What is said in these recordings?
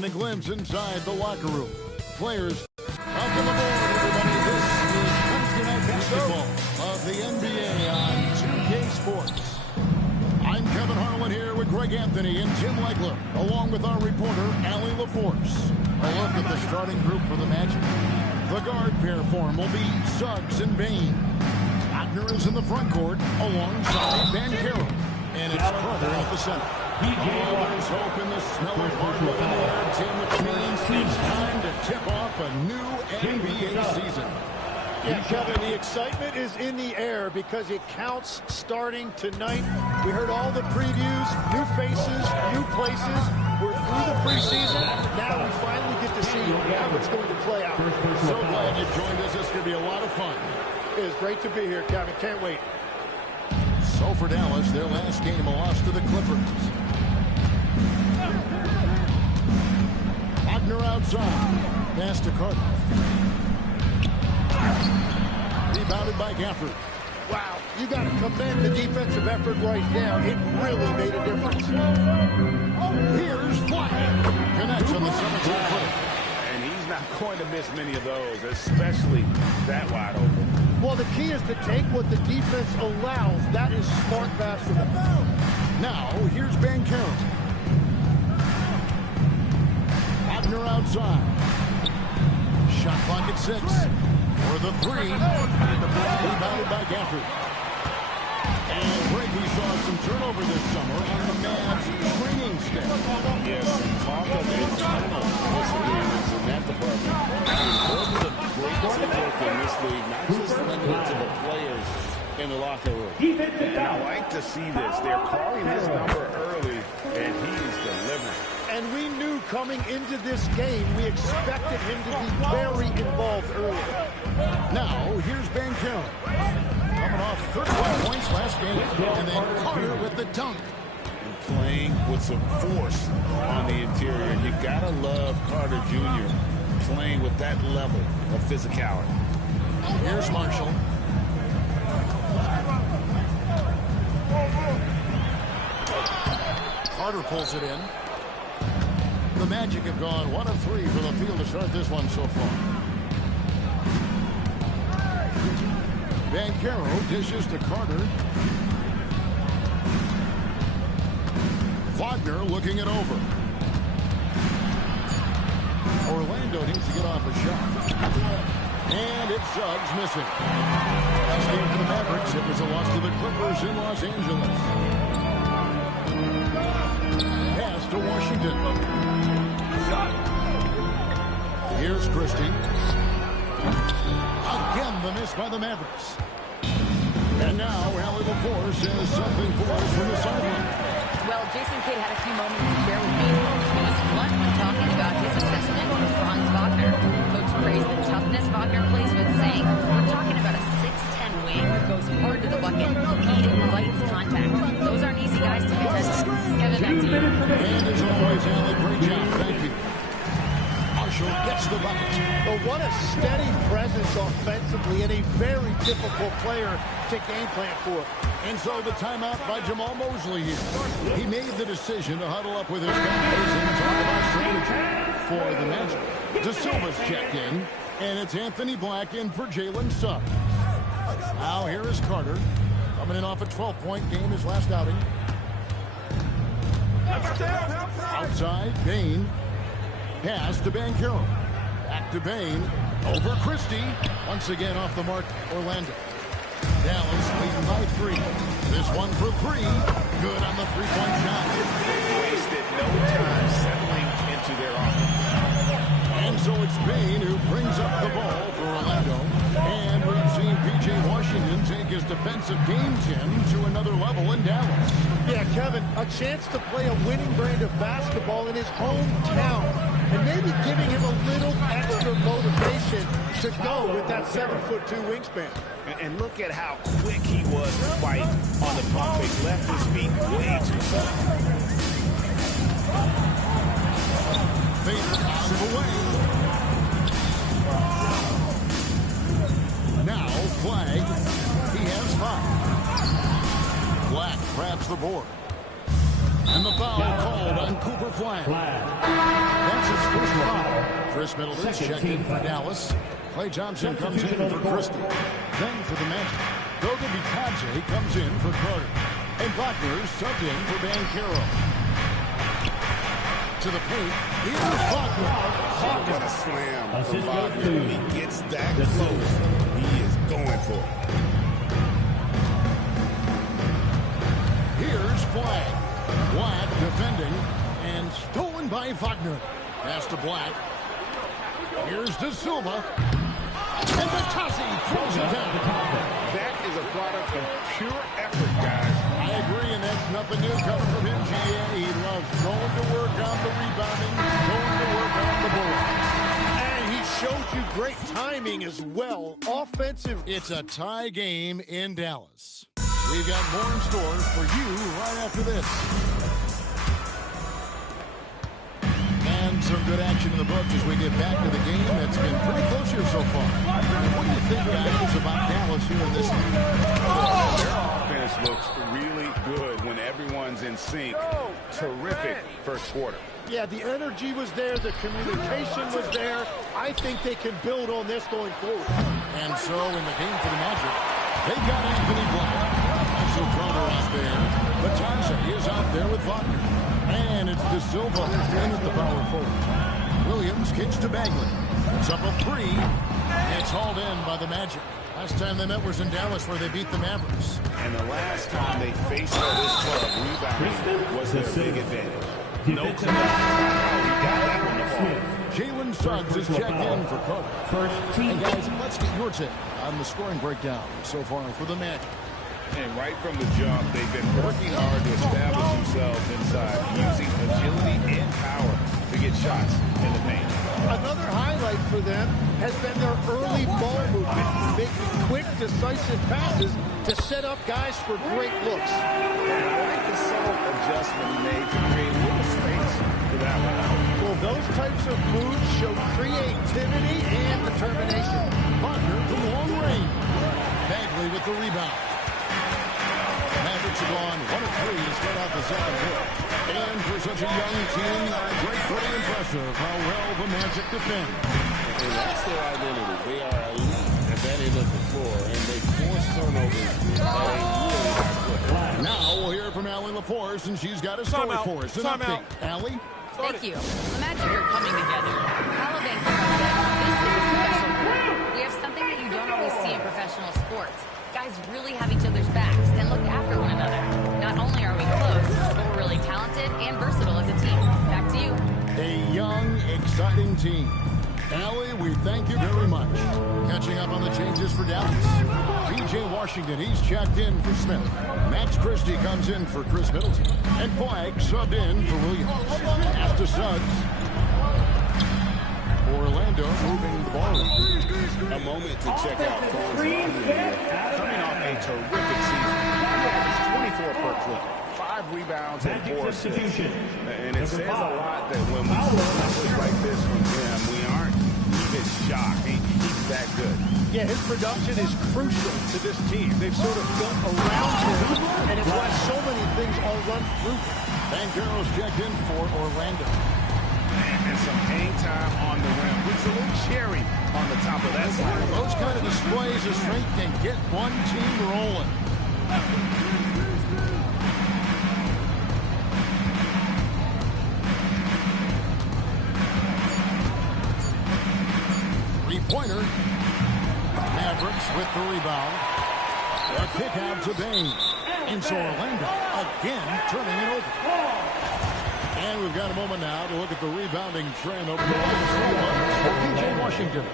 And a glimpse inside the locker room. Players, welcome aboard, everybody. This is Wednesday Night Basketball of the NBA on 2K Sports. I'm Kevin Harlan here with Greg Anthony and Tim Legler, along with our reporter, Allie LaForce. A look at the starting group for the Magic. The guard pair form will be Suggs and Bain. Wagner is in the front court alongside Banchero. And it's Carter at the center. There's hope in the smell of hardwood in the air, Tim, which means it's time to tip off a new NBA season. Yeah, Kevin, the excitement is in the air because it counts starting tonight. We heard all the previews, new faces, new places. We're through the preseason. Now we finally get to see how it's going to play out. So glad you joined us. This is going to be a lot of fun. It is great to be here, Kevin. Can't wait. So for Dallas, their last game, a loss to the Clippers. Wagner outside. Pass to Carter. Rebounded by Gafford. Wow, you got to commend the defensive effort right there. It really made a difference. Here's Flag. Connects on the 17-foot. And he's not going to miss many of those, especially that wide open. Well, the key is to take what the defense allows. That is smart basketball. Now, here's Banchero. Wagner outside. Shot clock at 6. For the 3. Rebounded by Gafford. And Greg, we saw some turnover this summer on the Mavs training staff. Yes, talk of internal disagreements in that department. Those are the great teamwork in this league, not just limited to the players in the locker room. And I like to see this. They're calling his number early, and he is delivering. And we knew coming into this game, we expected him to be very involved early. Now, here's Banchero. Coming off 31 points last game. And then Carter with the dunk. And playing with some force on the interior. You got to love Carter Jr. playing with that level of physicality. Here's Marshall. Carter pulls it in. The Magic have gone 1 of 3 from the field to start this one so far. Banchero dishes to Carter. Wagner looking it over. Orlando needs to get off a shot. And it's Suggs missing. Last game for the Mavericks, it was a loss to the Clippers in Los Angeles. Pass to Washington. Here's Christie. Again, the miss by the Mavericks. And now, Allie LaForce has something for us from the sideline. Well, Jason Kidd had a few moments to share with me. He was blunt when talking about his assessment of Franz Wagner. Coach praised the toughness Wagner plays with, saying, we're talking about a 6'10" wing who goes hard to the bucket. He invites contact. Those aren't easy guys to contest. Kevin, back to you. And as always, Allie, great job. Thank you. Marshall gets the bucket. But what a steady presence offensively and a very difficult player to game plan for. And so the timeout by Jamal Mosley here. He made the decision to huddle up with his guys and talk about strategy for the Magic. De Silva's checked in, and it's Anthony Black in for Jalen Suggs. Now here is Carter, coming in off a 12-point game, his last outing. Outside, Bain. Pass to Banchero. Back to Bain. Over Christie. Once again off the mark, Orlando. Dallas leading by 3. This one for 3. Good on the three-point shot. They wasted no time settling into their offense. And so it's Bain who brings up the ball for Orlando. And we've seen P.J. Washington take his defensive game, Tim, to another level in Dallas. Yeah, Kevin, a chance to play a winning brand of basketball in his hometown. And maybe giving him a little extra motivation to go with that 7'2" wingspan. And look at how quick he was to fight on the pump fake. Left his feet way too far. Favorite out of the way. Now Flag. He has 5. Black grabs the board. And the foul called on Cooper Flag. That's his Chris Middleton's checked in for Dallas. Clay Thompson comes in for Christie. Then for the Magic, Goga Bitadze comes in for Carter. And Wagner subbed in for Banchero. To the paint, here's Wagner. What a slam from Wagner. When he gets that close, he is going for it. Here's Flag. Black defending and stolen by Wagner. Pass to Black. Here's De Silva. And Bitadze throws it down. That is a product of pure effort, guys. I agree, and that's nothing new coming from him, GA. He loves going to work on the rebounding, going to work on the board. And he showed you great timing as well. Offensive. It's a tie game in Dallas. We've got more in store for you right after this. And some good action in the books as we get back to the game that's been pretty close here so far. What do you think, guys, about Dallas here in this game? Their offense looks really good when everyone's in sync. Terrific first quarter. Yeah, the energy was there. The communication was there. I think they can build on this going forward. And so in the game for the Magic, they've got Anthony Black. Also Crowder out there. Bitadze is out there with Wagner. And it's De Silva in at the power forward. Williams kicks to Bagley. It's up a three. It's hauled in by the Magic. Last time they met was in Dallas where they beat the Mavericks. And the last time they faced this club, rebounding was their big advantage. No clue how he got that one to fall. Jalen Suggs is checked in for Carter. Hey guys, let's get your take on the scoring breakdown so far for the Magic. And right from the jump, they've been working hard to establish themselves inside, using agility and power to get shots in the paint. Another highlight for them has been their early ball movement, making quick, decisive passes to set up guys for great looks. And I like the subtle adjustment he made to create a little space for that one. Well, those types of moves show creativity and determination. Wagner from long range. Bagley with the rebound. Mavericks have gone 1 of 3 to start out the second quarter. And for such a young team, pretty impressive how well the Magic defend. And that's their identity. They are elite at that end of the floor, and they force turnovers at a really high clip. Now we'll hear from Allie LaForce, and she's got a story for us. An update. Allie? Thank you. The Magic are coming together. Paolo Banchero said, this is a special group. We have something that you don't always see in professional sports. Guys really have each other's backs and look after one another. Not only are we close, but we're really talented and versatile as a team. Back to you. A young, exciting team. Allie, we thank you very much. Catching up on the changes for Dallas. P.J. Washington, he's checked in for Smith. Max Christie comes in for Chris Middleton. And Flag subbed in for Williams. Pass to Suggs. Orlando moving the ball. A moment to check out Franz Wagner, coming off a terrific season. He averaged 24 per clip, 5 rebounds and 4 assists. And it says a lot that when we see numbers like this from him, we aren't even shocked. He's that good. Yeah, his production is crucial to this team. They've sort of built around him, and it's why so many things all run through him. Banchero's checked in for Orlando. And some hang time on the rim. Puts a little cherry on the top of that slide. Those kind of displays of strength can get one team rolling. Three-pointer. Mavericks with the rebound. A kick out to Bain. And so Orlando again turning it over. And we've got a moment now to look at the rebounding trend over the last 3 months for P.J. Washington.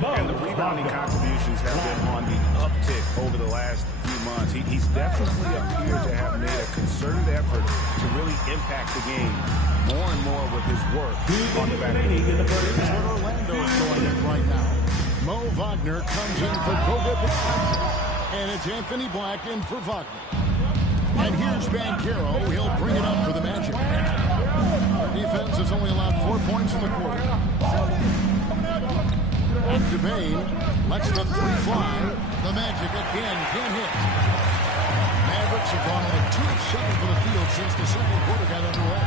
And the rebounding contributions have been on the uptick over the last few months. He's definitely appeared to have made a concerted effort to really impact the game more and more with his work on the back end. Here's what Orlando's going in right now. Mo Wagner comes in for Goga Bitadze. And it's Anthony Black in for Wagner. And here's Banchero. He'll bring it up for the Magic. Their defense has only allowed 4 points in the quarter. And Bain lets the three fly. The Magic again can't hit. Mavericks have gone like 2 of 7 for the field since the second quarter got underway.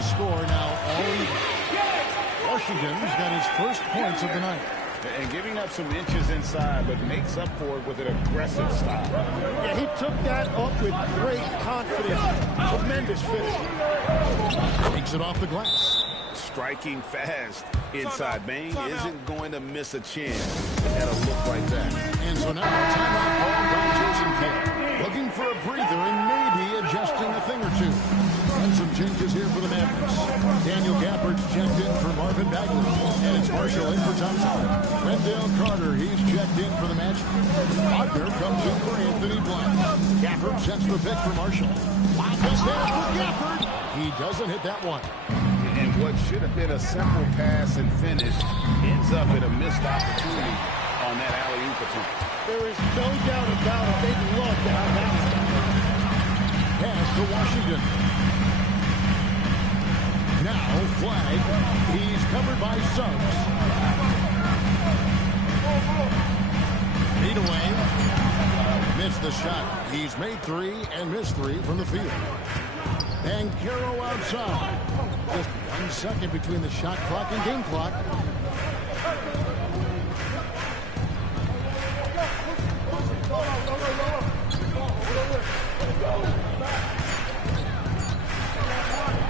The score now all even. Washington's got his first points of the night. And giving up some inches inside, but makes up for it with an aggressive style. Yeah, he took that up with great confidence. Tremendous finish. Takes it off the glass. Striking fast inside. Bane isn't going to miss a chance at a look like that. And so now a timeout called by Jason Kidd. Looking for a breather and maybe adjusting a thing or two. And some changes here for the Mavericks. Daniel Gafford's checked in for Marvin Bagley. And it's Marshall in for Thompson. Rendell Carter, he's checked in for the match. Wagner comes in for Anthony Black. Gafford sets the pick for Marshall. Black is there for Gafford. He doesn't hit that one. And what should have been a simple pass and finish ends up in a missed opportunity on that alley-oop attempt. There is no doubt about it. They'd love to have that. Pass to Washington. Now flag. He's covered by Suggs. Feet away. Missed the shot. He's made three and missed three from the field. And Caro outside. Just 1 second between the shot clock and game clock.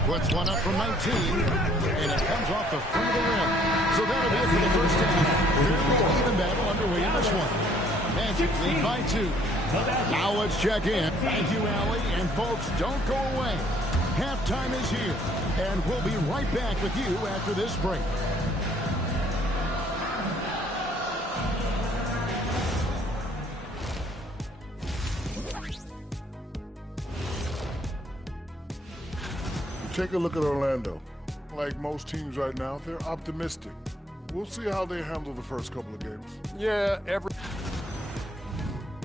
Puts one up from 19, and it comes off the front of the rim. So that'll be it for the first half. Fairly even battle underway in this one. Magic lead by 2. Now let's check in. Thank you, Allie. And folks, don't go away. Halftime is here, and we'll be right back with you after this break. Take a look at Orlando. Like most teams right now, they're optimistic. We'll see how they handle the first couple of games. Yeah,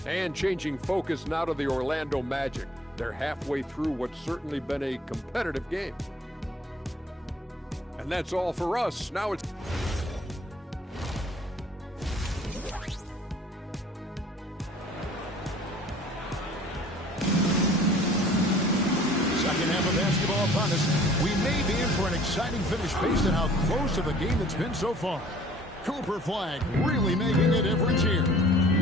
and changing focus now to the Orlando Magic. They're halfway through what's certainly been a competitive game. And that's all for us. Now it's... Second half of basketball upon us. We may be in for an exciting finish based on how close of a game it's been so far. Cooper Flag really making a difference here.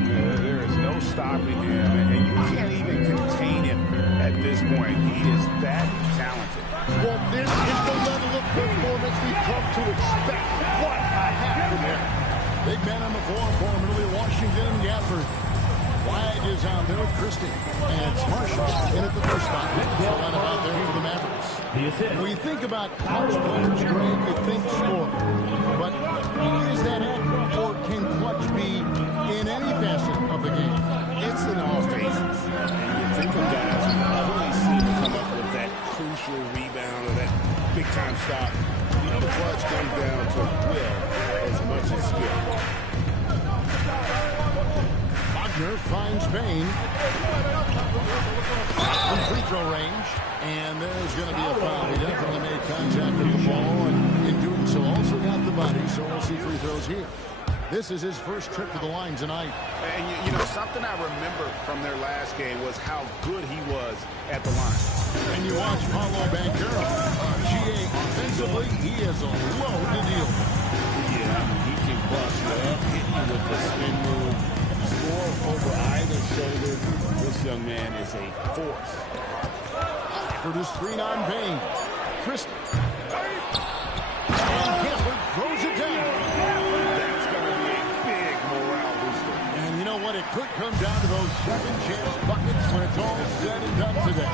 There is no stopping him, and you can't even contain him at this point. He is that talented. Well, this is the level of performance we've come to expect. What a half from him. Big man on the floor for Millie Washington and Gafford. Flag is out there with Christie. And it's Marshall in at the first spot. So line out there for the Mavericks. When we think about college players, Greg, we think score. But is that accurate, or can clutch be in any facet of the game? It's in all phases. And you think of guys who really seem to come up with that crucial rebound or that big-time stop. You know, the clutch comes down to will as much as skill. Wagner finds Bane. From free throw range. And there's going to be a foul. He definitely made contact with the ball, and in doing so also got the body. So we'll see free throws here. This is his first trip to the line tonight. And, you know, something I remember from their last game was how good he was at the line. And you watch Paolo Banchero. GA offensively, he is a load to deal with. Yeah, I mean, he can bust you up, hit you with the spin move, score over either shoulder. This young man is a force. For this screen on Bane. Chris. And Gafford throws it down. That's going to be a big morale booster. And you know what? It could come down to those second chance buckets when it's all said and done today.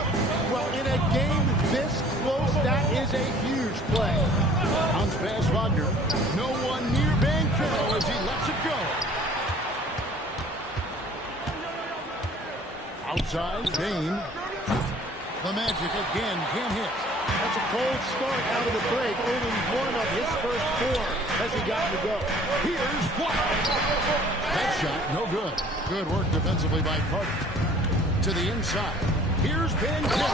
Well, in a game this close, that is a huge play. Bounce pass Wagner. No one near Banchero as he lets it go. Outside, Bane. The Magic again can't hit. That's a cold start out of the break. Only one of his first 4 has he gotten to go. Here's Flag. That shot, no good. Good work defensively by Carter. To the inside. Here's Banchero.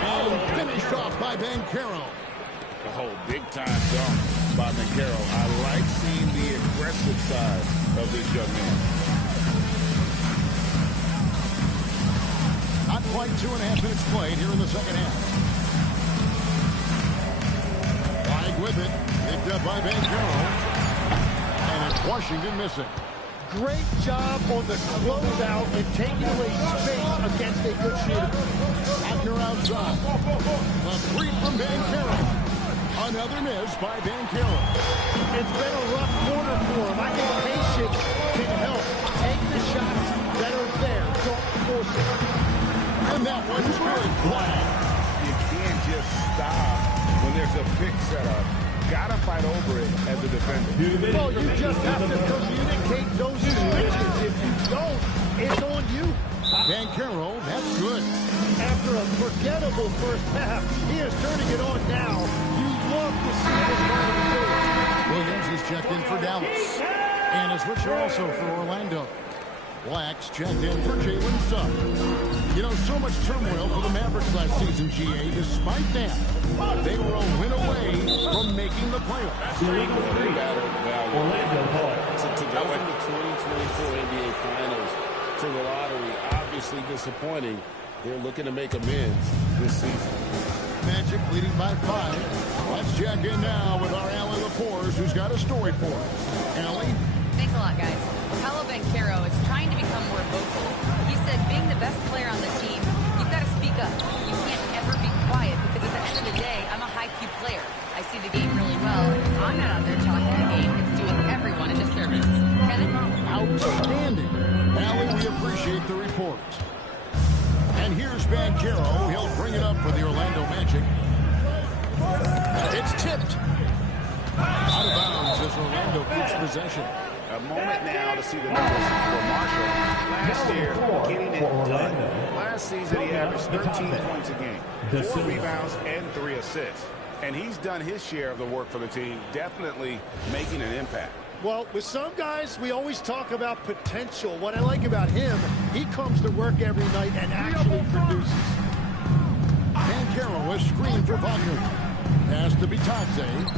And finished off by Banchero. Oh, big-time dunk by Banchero. I like seeing the aggressive side of this young man. Not quite 2.5 minutes played here in the second half. Flag with it. Picked up by Banchero. And it's Washington missing. Great job on the closeout and taking away space against a good shooter. Wagner outside. A three from Banchero. Another miss by Banchero. It's been a rough quarter for him. I think patience can help. Take the shots that are there. Don't force it. And that one's good. Flag. You can't just stop when there's a pick set up. Gotta fight over it as a defender. Well, you just have to communicate those switches. If you don't, it's on you. Banchero, that's good. After a forgettable first half, he is turning it on now. You love to see this part of the field. Williams is checked in for Dallas. And a switcher also for Orlando. Black's checked in for Jalen Suggs. You know, so much turmoil for the Mavericks last season, GA. Despite that, they were a win away from making the playoffs. To go in the 2024 NBA Finals to the lottery, obviously disappointing. They're looking to make amends this season. Magic leading by 5. Let's check in now with our Allie Lafours, who's got a story for us. Allie? Thanks a lot, guys. Paolo Banchero is trying to become more vocal. He said being the best player on the team, you've got to speak up. You can't ever be quiet because at the end of the day, I'm a high-Q player. I see the game really well. I'm not out there talking the game. It's doing everyone a disservice. Kevin? Outstanding. Allie, we appreciate the report. And here's Banchero. He'll bring it up for the Orlando Magic. It's tipped. Out of bounds as Orlando keeps possession. A moment now to see the numbers for Marshall. Last year, getting it done. Last season, he averaged 13 points a game, 4 rebounds, and 3 assists. And he's done his share of the work for the team, definitely making an impact. Well, with some guys, we always talk about potential. What I like about him, he comes to work every night and actually produces. Banchero, a screen for Wagner. Pass to Bitadze.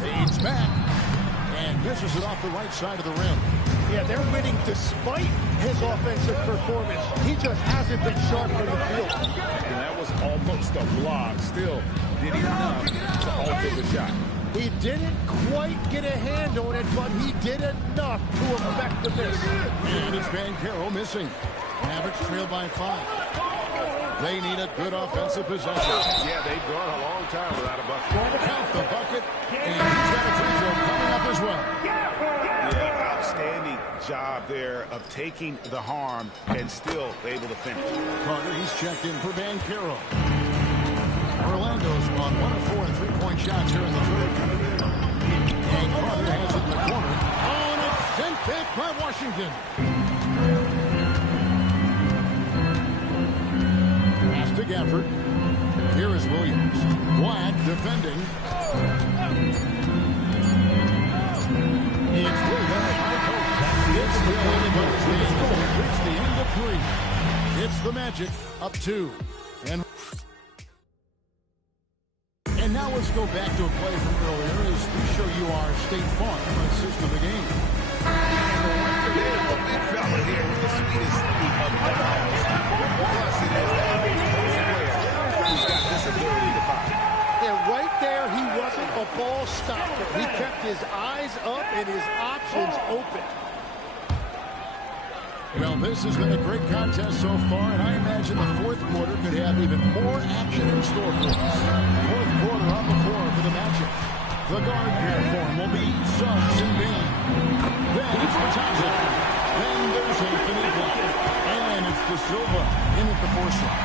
Fades back. And misses it off the right side of the rim. Yeah, they're winning despite his offensive performance. He just hasn't been sharp from the field. And that was almost a block. Still, did enough to alter the shot. He didn't quite get a hand on it, but he did enough to affect the miss. And it's Banchero missing. Mavericks trail by 5. They need a good offensive possession. Yeah, they've gone a long time without a bucket. Count the bucket, and he's got a free throw coming up as well. Yeah, outstanding job there of taking the harm and still able to finish. Carter, he's checked in for Banchero. Orlando's on 1 of 4 3-point shots here in the third. And Carter has it in the corner. Oh, and it's sent back by Washington. Pass to Gafford. Here is Williams. Black defending. It's Williams. It's the anybody's game. It's the end of 3. It's the Magic up 2. And now let's go back to a play from earlier as we show you our State Farm assist of the game. The big fella here with the sweetest of dials. Plus, it is that player who's got this ability to find. And right there, he wasn't a ball stopper. He kept his eyes up and his options open. Well, this has been a great contest so far, and I imagine the fourth quarter could have even more action in store for us. Fourth quarter on the floor for the Magic. The guard pair for him will be Suggs and Bean. Then it's Bitadze. Then there's Anthony Black. And it's De Silva in at the 4 slot.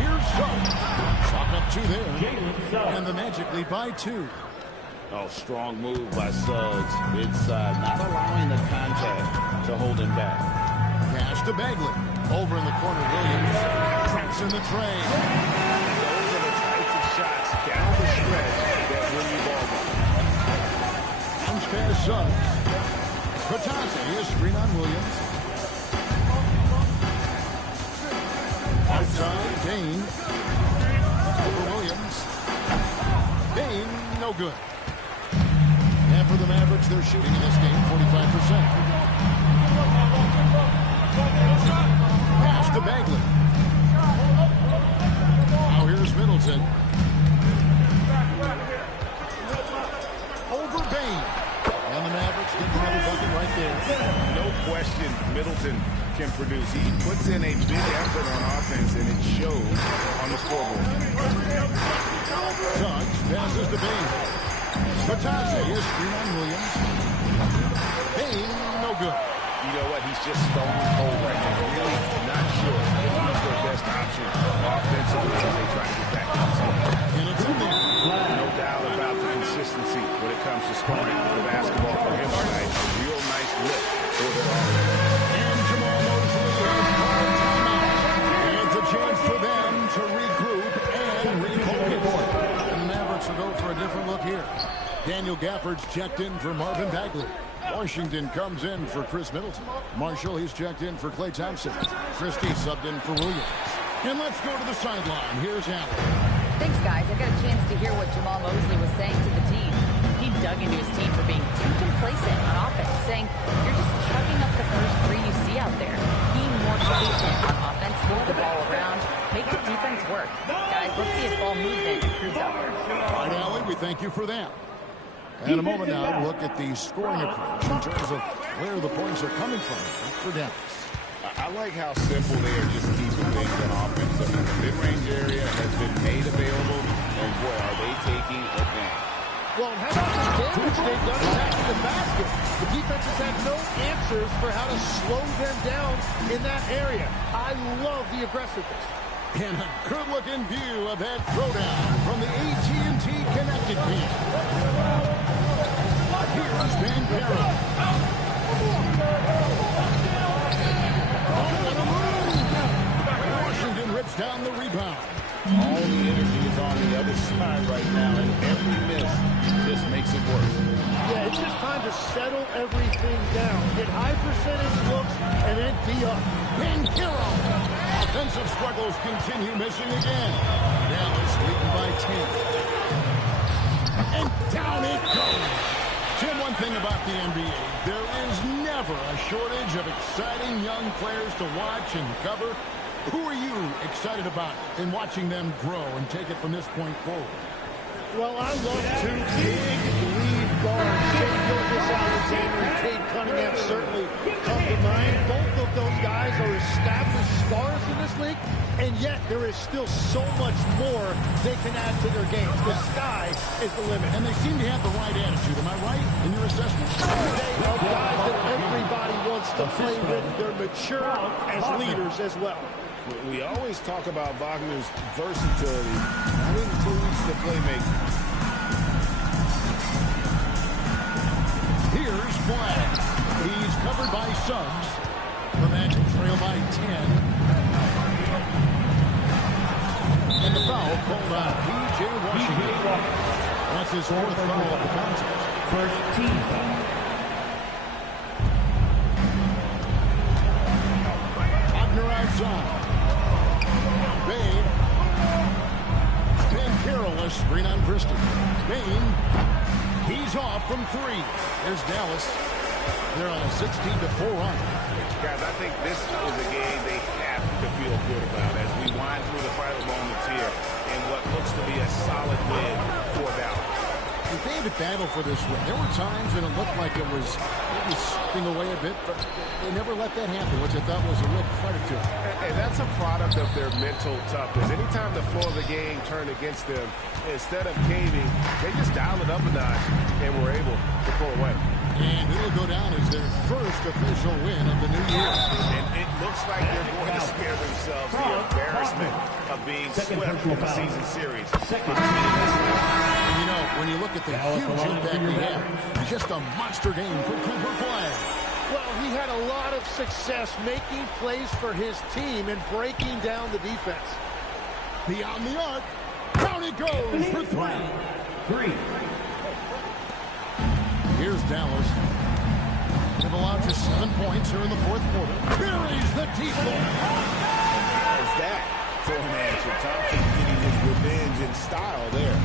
Here's Suggs. Chalk up 2 there. And the Magic lead by 2. Oh, strong move by Suggs. It's not allowing the contact to hold him back. Pass to Bagley. Over in the corner, Williams. Traps in the tray. Those are the types of shots down the stretch that win you ball games. Bounce pass Suggs. Bitadze is screen on Williams. Outside, Dane. Over Williams. Dane, no good. And for the Mavericks, they're shooting in this game 45%. Pass to Bagley. Now here's Middleton. No question Middleton can produce. He puts in a big effort on offense, and it shows on the scoreboard. Suggs passes to Bain. Spatazzi is screen on Williams. Bain, no good. You know what? He's just stone cold right now. Really not sure if he's their best option offensively as they try to get back in this game. And it's in there. No doubt about the consistency when it comes to scoring the basketball for him tonight. A real nice lift for their offense. And Jamal Mosley is called timeout. And it's a chance for them to regroup and refocus. And the Mavericks will go for a different look here. Daniel Gafford's checked in for Marvin Bagley. Washington comes in for Chris Middleton. Marshall, he's checked in for Klay Thompson. Christie subbed in for Williams. And let's go to the sideline. Here's Allen. Thanks, guys. I got a chance to hear what Jamal Mosley was saying to the team. He dug into his team for being too complacent on offense, saying, you're just chugging up the first three you see out there. Being more patient on offense, move the ball around, make the defense work. Guys, let's see if ball movement improves out there. All right, Allen, we thank you for that. And a moment now, look at the scoring approach in terms of where the points are coming from for Dallas. I like how simple they are just keeping things on offense. The mid-range area has been made available, and boy, are they taking advantage. Well, how about the damage they've done attacking the basket? The defense has had no answers for how to slow them down in that area. I love the aggressiveness. And a good-looking view of that throwdown from the AT&T Connected team. Here's Van Carroll. Washington rips down the rebound. All the energy is on the other side right now, and every miss just makes it worse. Yeah, it's just time to settle everything down. Get high percentage looks and then tee up. Van Carroll. Offensive struggles continue, missing again. Dallas leading by 10. And down it goes. Tim, one thing about the NBA, there is never a shortage of exciting young players to watch and cover. Who are you excited about in watching them grow and take it from this point forward? Well, I love two big lead guards. Shea Gilgeous-Alexander and Cade Cunningham certainly come to mind. Both of those guys are established stars in this league, and yet there is still so much more they can add to their games. The sky is the limit. And they seem to have the right attitude. Am I right in your assessment? They are guys that everybody wants to play with. They're mature as leaders as well. We always talk about Wagner's versatility, not until he's the playmaker. Here's Flag. He's covered by Suggs. The Magic trail by 10. And the foul called on P.J. Washington. That's his fourth foul of the contest. First team foul. Wagner outside. Bain. Van Carroll, a screen on Christie. Bain. He's off from three. There's Dallas. They're on a 16-4 run. Guys, I think this is a game they have to feel good about as we wind through the final moments here in what looks to be a solid win for Dallas. They had to battle for this win. There were times when it looked like it was maybe slipping away a bit, but they never let that happen, which I thought was a real credit to them. And that's a product of their mental toughness. Anytime the flow of the game turned against them, instead of caving, they just dialed it up a notch and were able to pull away. And it'll go down as their first official win of the new year. And it looks like they're going to spare themselves the embarrassment of being swept in the season series. And you know, when you look at the huge impact he had, just a monster game for Cooper Flag. Well, he had a lot of success making plays for his team and breaking down the defense. Beyond the arc, down it goes for three. Here's Dallas. They've allowed just 7 points here in the fourth quarter. Buries the deep ball. How's that for an answer? Thompson getting his revenge in style there.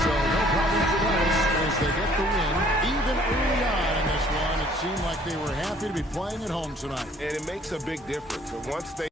So no problem for Dallas as they get the win. Even early on in this one, it seemed like they were happy to be playing at home tonight. And it makes a big difference. And once they